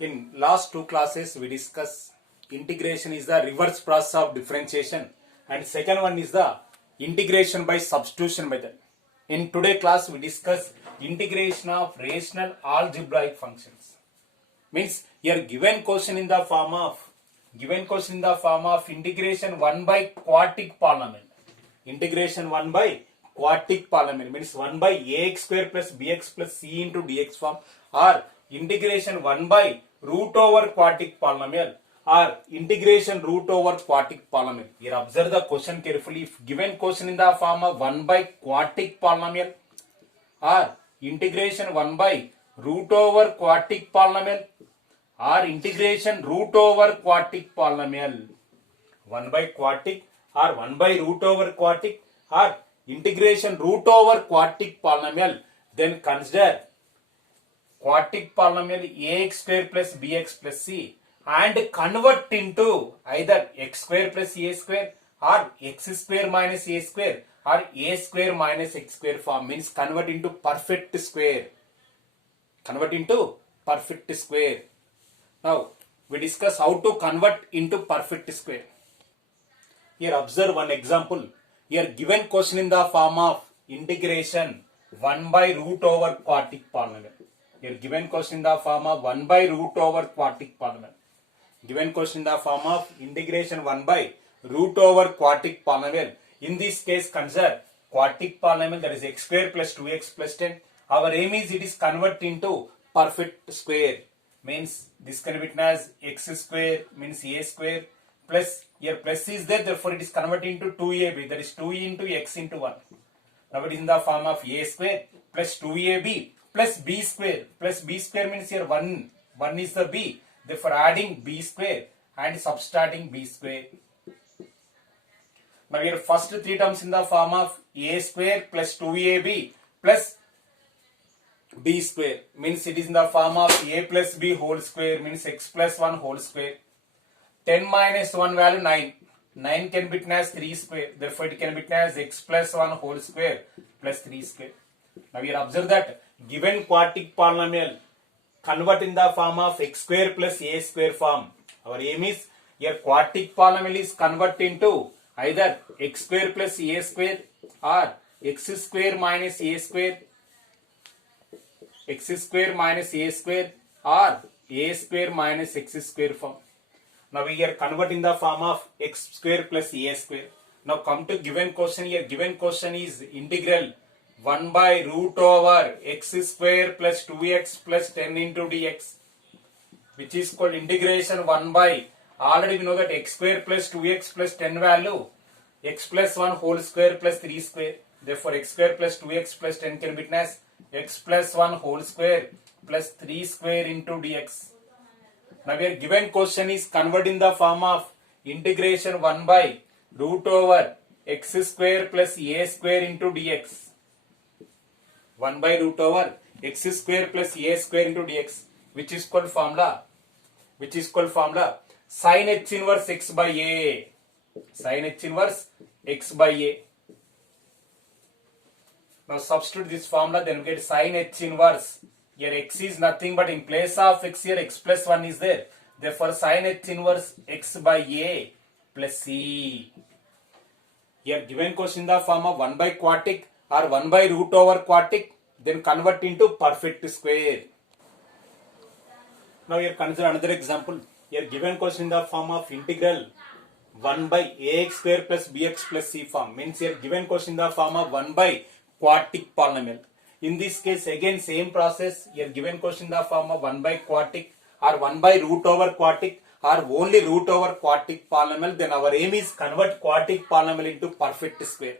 In last two classes we discuss integration is the reverse process of differentiation and second one is the integration by substitution method. In today class we discuss integration of rational algebraic functions. Means here given question in the form of integration 1 by quartic polynomial. Integration 1 by quartic polynomial means 1 by ax square plus bx plus c into dx form, or integration 1 by root over quartic polynomial, or integration root over quartic polynomial. Here observe the question carefully. If given question in the form of 1 by quartic polynomial or integration 1 by root over quartic polynomial or integration root over quartic polynomial, 1 by quartic or 1 by root over quartic or integration root over quartic polynomial, then consider quartic polynomial ax square plus bx plus c and convert into either x square plus a square or x square minus a square or a square minus x square form. Means convert into perfect square. Now we discuss how to convert into perfect square. Here observe one example. Here given question in the form of integration 1 by root over quartic polynomial. Here given question in the form of 1 by root over quartic polynomial. Given question in the form of integration 1 by root over quartic polynomial. In this case consider quartic polynomial, that is x square plus 2x plus 10. Our aim is it is convert into perfect square. Means this can be written as x square means a square plus, here plus is there, therefore it is converted into 2ab, that is 2 into x into 1. Now it is in the form of a square plus 2ab plus b square means here 1 is the b, therefore adding b square and subtracting b square. Now here first three terms in the form of a square plus 2ab plus b square means it is in the form of a plus b whole square means x plus 1 whole square. 10 minus 1 value 9. 9 can be written as 3 square. Therefore, it can be written as x plus 1 whole square plus 3 square. Now, here observe that given quartic polynomial convert in the form of x square plus a square form. Our aim is here quartic polynomial is convert into either x square plus a square or x square minus a square or a square minus x square form. Now we are converting the form of x square plus a square. Now come to given question. Here given question is integral 1 by root over x square plus 2x plus 10 into dx, which is called integration 1 by, already we know that x square plus 2x plus 10 value x plus 1 whole square plus 3 square. Therefore x square plus 2x plus 10 can be written as x plus 1 whole square plus 3 square into dx. Now here given question is convert in the form of integration 1 by root over x square plus a square into dx. 1 by root over x square plus a square into dx, which is called formula sin h inverse x by a. Sin h inverse x by a. Now substitute this formula, then we get sin h inverse. Here x is nothing but in place of x here x plus 1 is there. Therefore sin h inverse x by a plus c. Here given question in the form of 1 by quartic or 1 by root over quartic, then convert into perfect square. Now here consider another example. Here given question in the form of integral 1 by ax square plus bx plus c form. Means here given question in the form of 1 by quartic polynomial. In this case again same process. Here given question in the form of 1 by quartic or 1 by root over quartic or only root over quartic polynomial, then our aim is convert quartic polynomial into perfect square.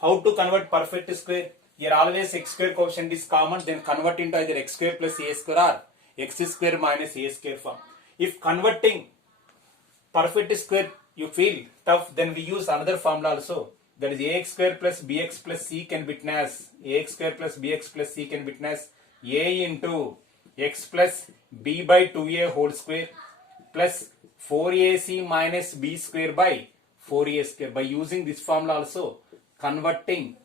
How to convert perfect square? Here always x square quotient is common, then convert into either x square plus a square or x square minus a square form. If converting perfect square you feel tough, then we use another formula also. That is ax square plus bx plus c can be written as ax square plus bx plus c can be written as a into x plus b by 2a whole square plus 4ac minus b square by 4a square. By using this formula also converting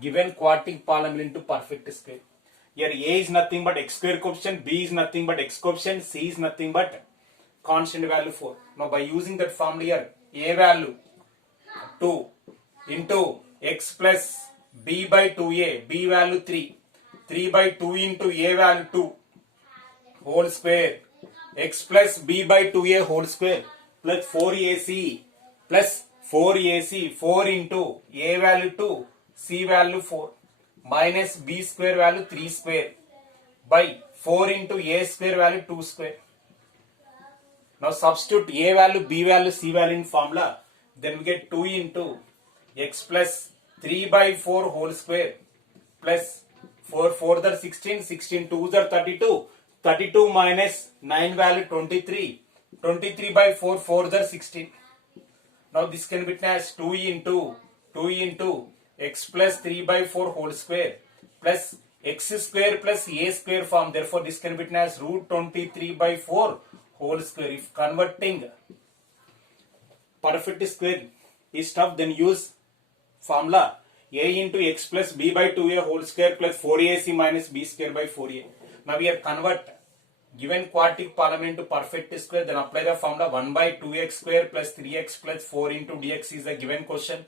given quartic polynomial into perfect square. Here a is nothing but x square coefficient, b is nothing but x coefficient, c is nothing but constant value 4. Now by using that formula here, a value 2 into x plus b by 2a, b value 3, 3 by 2 into a value 2 whole square, x plus b by 2a whole square plus 4ac plus 4ac, 4 into a value 2, c value 4 minus b square value 3 square by 4 into a square value 2 square. Now substitute a value, b value, c value in formula. Then we get 2 into x plus 3 by 4 whole square plus 4 4 are 16, 16 2s are 32, 32 minus 9 value 23, 23 by 4 4s are 16. Now this can be written as 2 into x plus 3 by 4 whole square plus x square plus a square form. Therefore this can be written as root 23 by 4 whole square. If converting perfect square is tough, then use formula a into x plus b by 2a whole square plus 4ac minus b square by 4a. Now we are convert given quadratic polynomial into perfect square, then apply the formula 1 by 2x square plus 3x plus 4 into dx is a given question.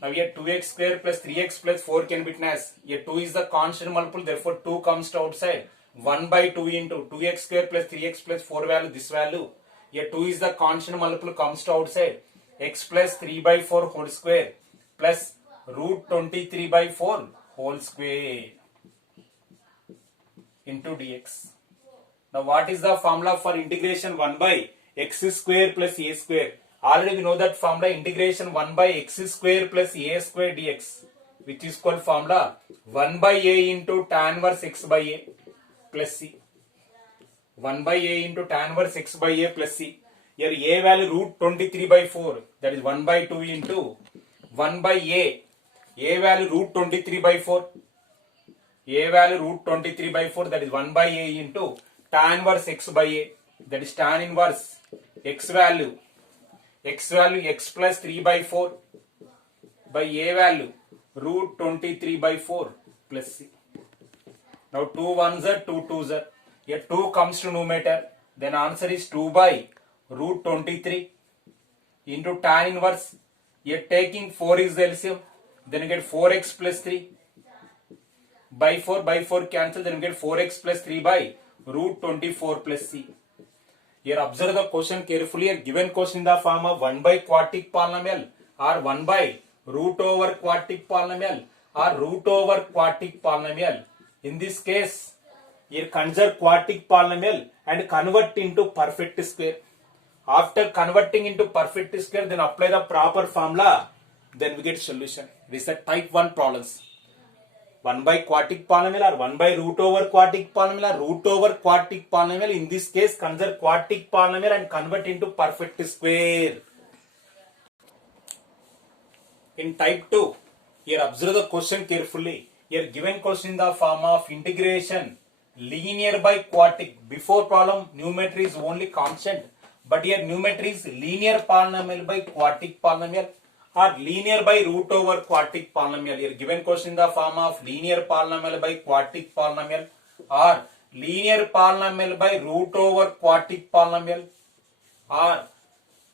Now here 2x square plus 3x plus 4 can be written as, here 2 is the constant multiple, therefore 2 comes to outside. 1 by 2 into 2x square plus 3x plus 4 value, this value. Here 2 is the constant multiple, comes to outside. X plus 3 by 4 whole square plus root 23 by 4 whole square into dx. Now what is the formula for integration 1 by x square plus a square? Already we know that formula, integration 1 by x square plus a square dx, which is called formula 1 by a into tan inverse x by a plus c. 1 by a into tan inverse x by a plus c. Here a value root 23 by 4, that is 1 by 2 into 1 by a value root 23 by 4, a value root 23 by 4, that is 1 by a into tan inverse x by a, that is tan inverse x value x plus 3 by 4 by a value root 23 by 4 plus c. Now 2 1s are 2 2s are, here 2 comes to numerator, then answer is 2 by root 23 into tan inverse, here taking 4 is the LCM, then you get 4x plus 3 by 4 cancel, then you get 4x plus 3 by root 24 plus c. Here observe the question carefully. Here given question in the form of 1 by quadratic polynomial or 1 by root over quadratic polynomial or root over quadratic polynomial. In this case, here consider quadratic polynomial and convert into perfect square. After converting into perfect square, then apply the proper formula, then we get solution. This is a type 1 problems. 1 by quadratic polynomial or 1 by root over quadratic polynomial or root over quadratic polynomial. In this case, consider quadratic polynomial and convert into perfect square. In type 2, here observe the question carefully. Here given question in the form of integration linear by quadratic. Before problem, numerator is only constant, but here numerator is linear polynomial by quadratic polynomial or linear by root over quadratic polynomial. Here given question in the form of linear polynomial by quadratic polynomial or linear polynomial by root over quadratic polynomial or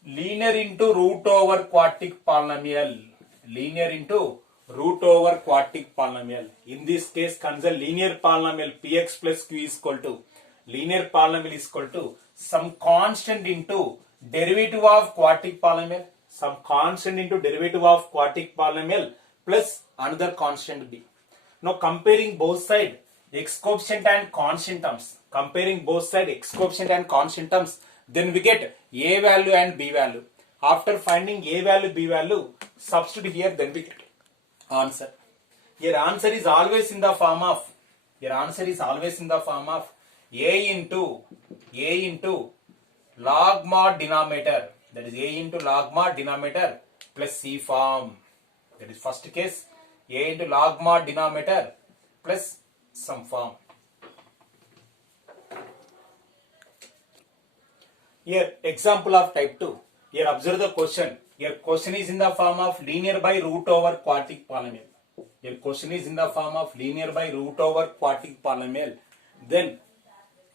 linear into root over quadratic polynomial. Linear into root over quadratic polynomial. In this case, consider linear polynomial px plus q is equal to, linear polynomial is equal to some constant into derivative of quadratic polynomial, some constant into derivative of quadratic polynomial plus another constant b. Now comparing both side x coefficient and constant terms, comparing both side x coefficient and constant terms, then we get a value and b value. After finding a value, b value, substitute here, then we get answer. Your answer is always in the form of, a into log mod denominator, that is a into log mod denominator plus c form. That is first case, a into log mod denominator plus some form. Here example of type 2. Here observe the question. Here question is in the form of linear by root over quadratic polynomial. Your question is in the form of linear by root over quartic polynomial. Then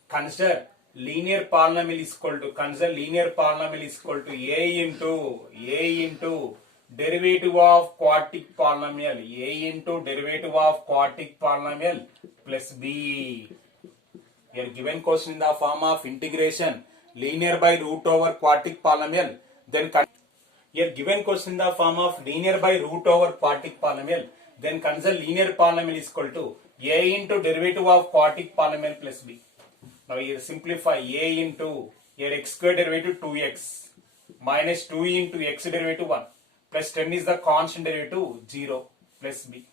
consider linear polynomial is equal to a into derivative of quartic polynomial, a into derivative of quartic polynomial plus b. Here given question in the form of integration linear by root over quartic polynomial. Then here given question in the form of linear by root over quartic polynomial. Then consider linear polynomial is equal to a into derivative of quartic polynomial plus b. Now here simplify a into here x square derivative 2x minus 2 into x derivative 1 plus 10 is the constant derivative 0 plus b.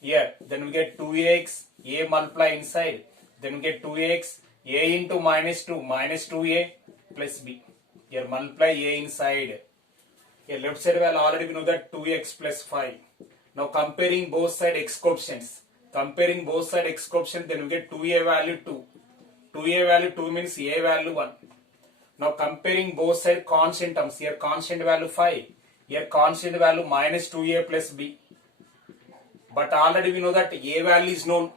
Here then we get 2x, a multiply inside, then we get 2x, a into minus 2 minus 2a plus b. Here multiply a inside. Here left side value already we know that 2x plus 5. Now comparing both side x coefficients. Then we get 2a value 2. 2a value 2 means a value 1. Now comparing both side constant terms. Here constant value 5. Here constant value minus 2a plus b. But already we know that a value is known.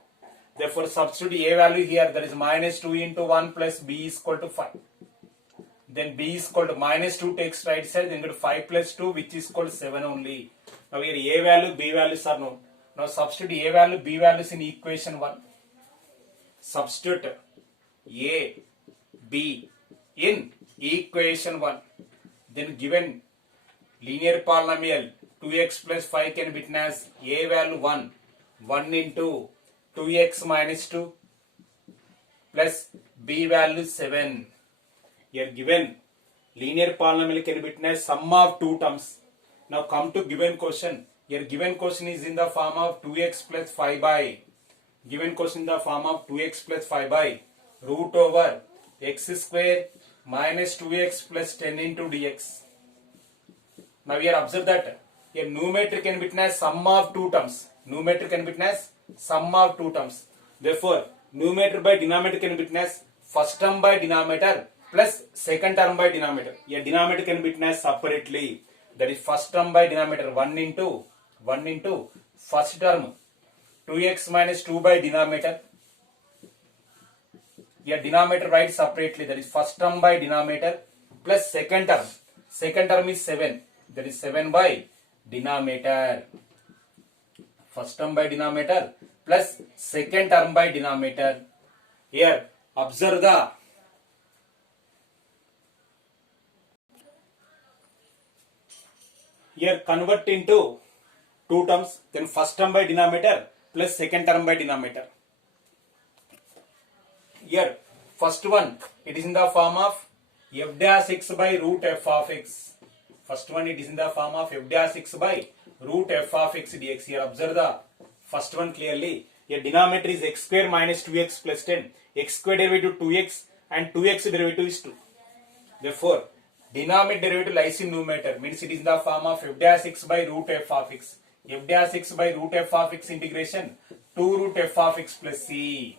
Therefore substitute a value here, that is minus 2 into 1 plus b is equal to 5. Then b is equal to minus 2 takes right side, then get 5 plus 2 which is equal to 7 only. Now here a value, b values are known. Now substitute a value, b values in equation 1. Substitute a, b in equation 1. Then given linear polynomial 2x plus 5 can be written as a value 1 into 2x minus 2 plus b value 7. Here given linear polynomial can be written as sum of two terms. Now come to given question. Here given question is in the form of 2x plus 5 by root over x square minus 2x plus 10 into dx. Now here observe that here numerator can be written as sum of two terms. Therefore numerator by denominator can be written as first term by denominator plus second term by denominator. Here denominator can be written as separately. That is first term by denominator 1 into first term 2x minus 2 by denominator. Here denominator write separately, that is first term by denominator plus second term. Second term is 7, that is 7 by denominator. First term by denominator plus second term by denominator. Here observe the here convert into two terms, then first term by denominator plus second term by denominator. Here first one it is in the form of f dash x by root f of x. First one it is in the form of f dash x by root f of x dx. Here observe the first one clearly. Here denominator is x square minus 2x plus 10. X square derivative 2x and 2x derivative is 2. Therefore denominator derivative lies in numerator, means it is in the form of f dash x by root f of x. F dash x by root f of x integration 2 root f of x plus c.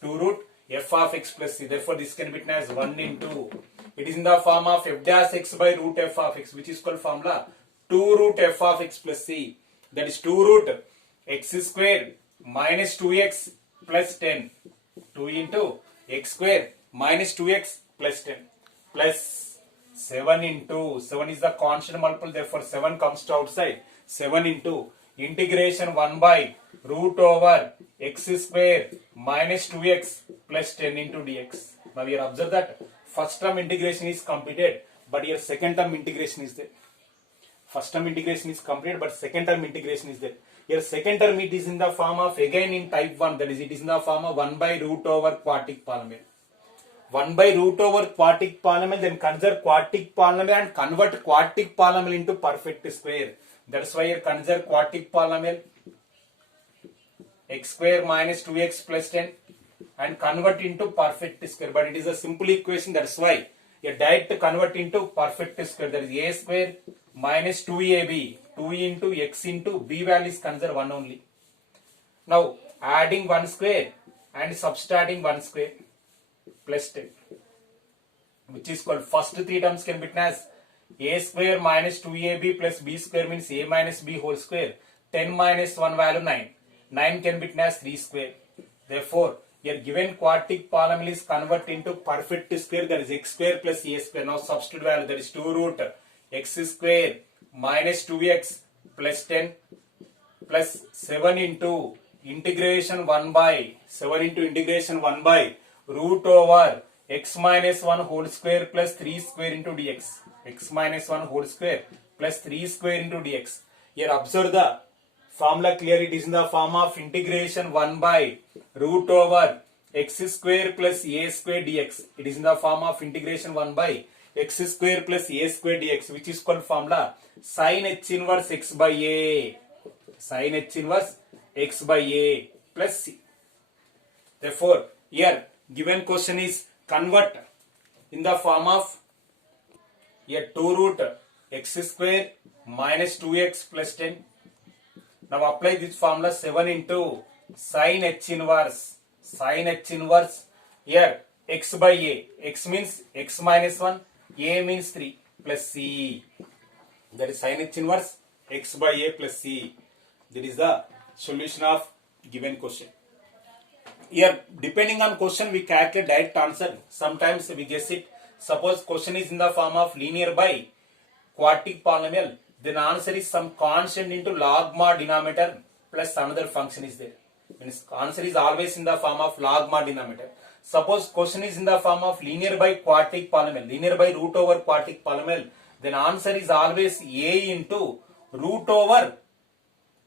2 root f of x plus c. Therefore this can be written as 1 into. It is in the form of f dash x by root f of x, which is called formula 2 root f of x plus c. That is 2 root x square minus 2x plus 10. 2 into x square minus 2x plus 10 plus 7 into 7 is the constant multiple, therefore 7 comes to outside. 7 into integration 1 by root over x square minus 2x plus 10 into dx. Now here observe that first term integration is completed, but here second term integration is there. First term integration is completed, but second term integration is there. Here second term it is in the form of again in type 1, that is it is in the form of 1 by root over quartic polynomial. 1 by root over quartic polynomial, then consider quartic polynomial and convert quartic polynomial into perfect square. That's why here consider quartic polynomial x square minus 2x plus 10 and convert into perfect square. But it is a simple equation, that's why here direct convert into perfect square. That is a square minus 2ab, 2 into x into b value is consider 1 only. Now adding 1 square and subtracting 1 square plus 10, which is called first three terms can be written as a square minus 2ab plus b square, means a minus b whole square, 10 minus 1 value 9. 9 can be written as 3 square. Therefore, your given quadratic polynomial is converted into perfect square, that is x square plus a square. Now substitute value, that is 2 root x square minus 2x plus 10 plus 7 into integration 1 by root over x minus 1 whole square plus 3 square into dx. X minus 1 whole square plus 3 square into dx. Here observe the formula clearly. It is in the form of integration 1 by root over x square plus a square dx. It is in the form of integration 1 by x square plus a square dx, which is called formula sin h inverse x by a. Sin h inverse x by a plus c. Therefore, here given question is convert in the form of here 2 root x square minus 2x plus 10. Now apply this formula 7 into sin h inverse here x by a. X means x minus 1, a means 3 plus c. That is sin h inverse x by a plus c. That is the solution of given question. Here, depending on question, we calculate direct answer. Sometimes we guess it. Suppose question is in the form of linear by quadratic polynomial, then answer is some constant into log mod denominator plus another function is there. Means answer is always in the form of log mod denominator. Suppose question is in the form of linear by quadratic polynomial, linear by root over quadratic polynomial, then answer is always a into root over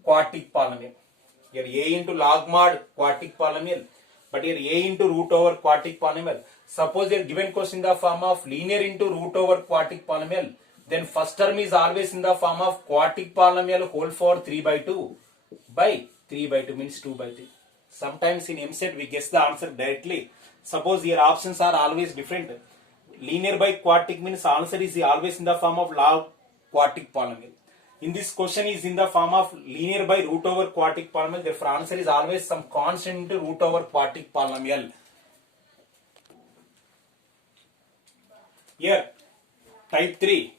quadratic polynomial. Here a into log mod quadratic polynomial, but here a into root over quadratic polynomial. Suppose they are given question in the form of linear into root over quadratic polynomial, then first term is always in the form of quadratic polynomial whole for 3 by 2 by 3 by 2 means 2 by 3. Sometimes in MSET we guess the answer directly. Suppose your options are always different. Linear by quadratic means answer is always in the form of log quadratic polynomial. In this question is in the form of linear by root over quadratic polynomial, therefore answer is always some constant into root over quadratic polynomial. Here type 3,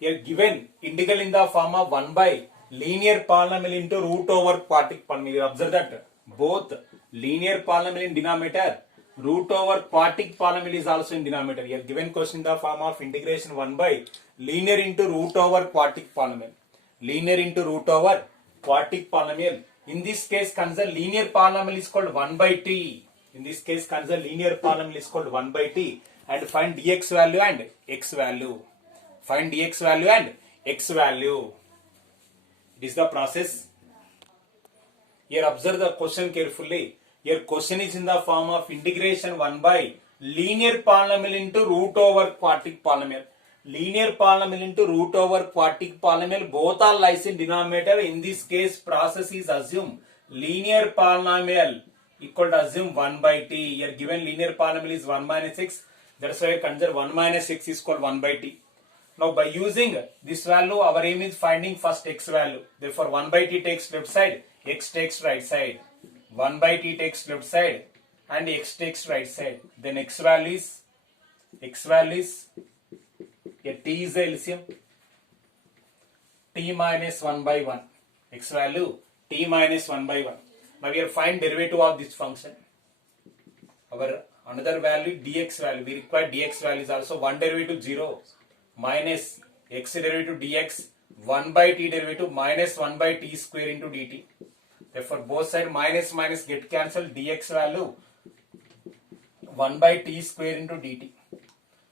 here given integral in the form of 1 by linear polynomial into root over quadratic polynomial. You observe that both linear polynomial in denominator, root over quadratic polynomial is also in denominator. Here given question in the form of integration 1 by linear into root over quadratic polynomial. Linear into root over quadratic polynomial. In this case, consider linear polynomial is called 1 by t. In this case, consider linear polynomial is called 1 by t, and find dx value and x value. Find dx value and x value. It is the process. Here observe the question carefully. Here question is in the form of integration 1 by linear polynomial into root over quadratic polynomial. Linear polynomial into root over quadratic polynomial, both are lies in denominator. In this case, process is assume linear polynomial equal to assume 1 by t. Here given linear polynomial is 1 minus x. That's why I consider 1 minus x is called 1 by t. Now by using this value, our aim is finding first x value. Therefore 1 by t takes left side, x takes right side. 1 by t takes left side and x takes right side. Then x value is a t is the LCM, t minus 1 by 1. X value t minus 1 by 1. Now we are find derivative of this function. Our another value dx value. We require dx value is also 1 derivative 0 minus x derivative dx 1 by t derivative minus 1 by t square into dt. Therefore both side minus minus get cancelled. Dx value 1 by t square into dt.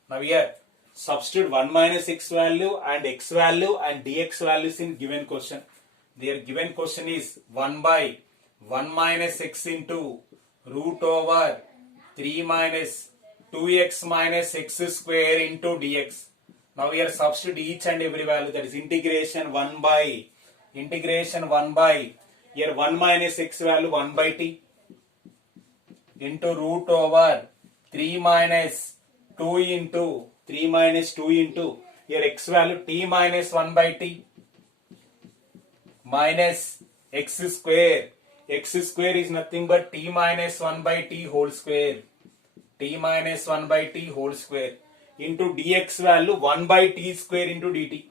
Now here substitute 1 minus x value and dx values in given question. Their given question is 1 by 1 minus x into root over 3 minus 2x minus x square into dx. Now here substitute each and every value, that is integration 1 by here 1 minus x value 1 by t into root over 3 minus 2 into here x value t minus 1 by t minus x square. X square is nothing but t minus 1 by t whole square. T minus 1 by t whole square into dx value 1 by t square into dt.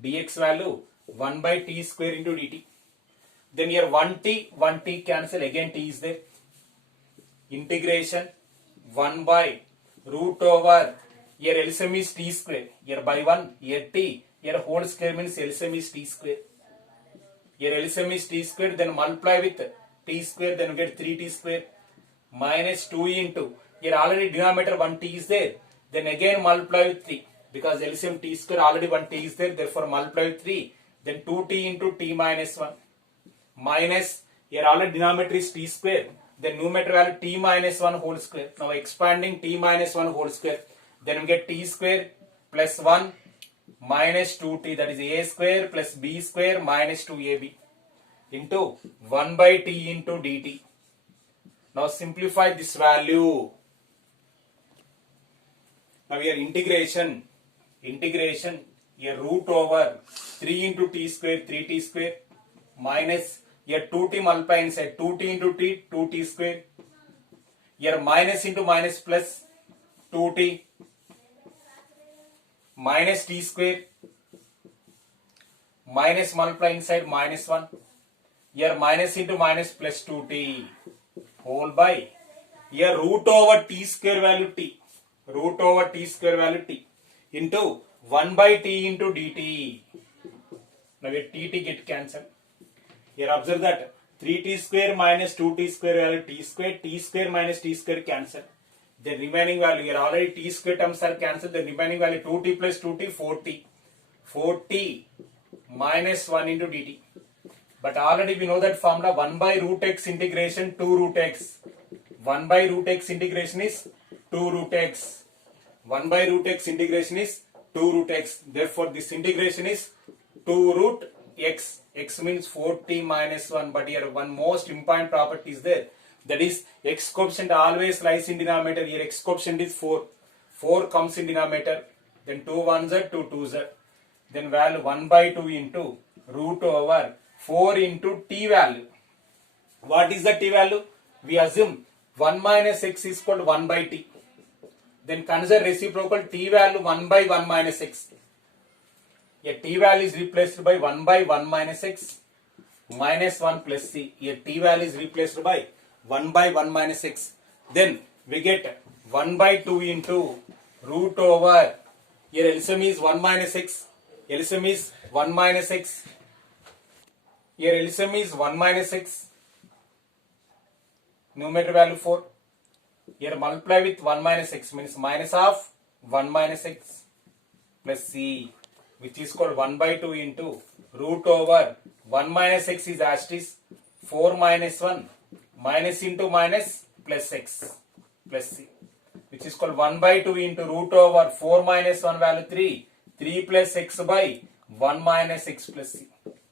Dx value 1 by t square into dt. Then here 1t cancel, again t is there. Integration 1 by root over, here LCM is t square, here by 1, here t, here whole square means LCM is t square. Here LCM is t square, then multiply with t square, then get 3t square minus 2 into, here already denominator 1t is there, then again multiply with 3 because LCM t square already 1t is there, therefore multiply with 3, then 2t into t minus 1 minus, here already denominator is t square, then numerator value t minus 1 whole square. Now expanding t minus 1 whole square, then we get t square plus 1 minus 2t, that is a square plus b square minus 2ab into 1 by t into dt. Now simplify this value. Now here integration, here root over 3 into t square, 3t square minus, here 2t multiply inside, 2t into t, 2t square, here minus into minus plus 2t minus t square, minus multiply inside minus 1, here minus into minus plus 2t whole by, here root over t square value t, root over t square value t into 1 by t into dt. Now here tt get cancelled. Here observe that 3t square minus 2t square value t square minus t square cancel. The remaining value, here already t square terms are cancelled, the remaining value 2t plus 2t 4t. 4t minus 1 into dt. But already we know that formula 1 by root x integration 2 root x. 1 by root x integration is 2 root x. 1 by root x integration is 2 root x. Therefore this integration is 2 root x. X means 4t minus 1, but here one most important property is there. That is x coefficient always lies in denominator. Here x coefficient is 4. 4 comes in denominator. Then 2 1s are 2 2s are. Then value 1 by 2 into root over 4 into t value. What is the t value? We assume 1 minus x is equal to 1 by t. Then consider reciprocal t value 1 by 1 minus x. Here t value is replaced by 1 by 1 minus x minus 1 plus c. Here t value is replaced by 1 by 1 minus x. Then we get 1 by 2 into root over, here LCM is 1 minus x, LCM is 1 minus x, here LCM is 1 minus x, numerator value 4, here multiply with 1 minus x means minus of 1 minus x plus c, which is called 1 by 2 into root over 1 minus x is as it is 4 minus 1 minus into minus plus x plus c, which is called 1 by 2 into root over 4 minus 1 value 3, 3 plus x by 1 minus x plus c.